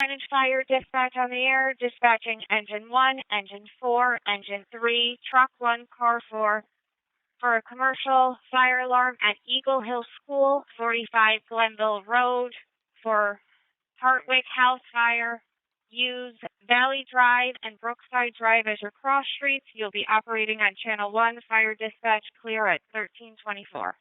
Greenwich Fire Dispatch on the air, dispatching Engine 1, Engine 4, Engine 3, Truck 1, Car 4, for a commercial fire alarm at Eagle Hill School, 45 Glenville Road, for Hartwick House Fire. Use Valley Drive and Brookside Drive as your cross streets. You'll be operating on Channel 1, Fire Dispatch clear at 1324.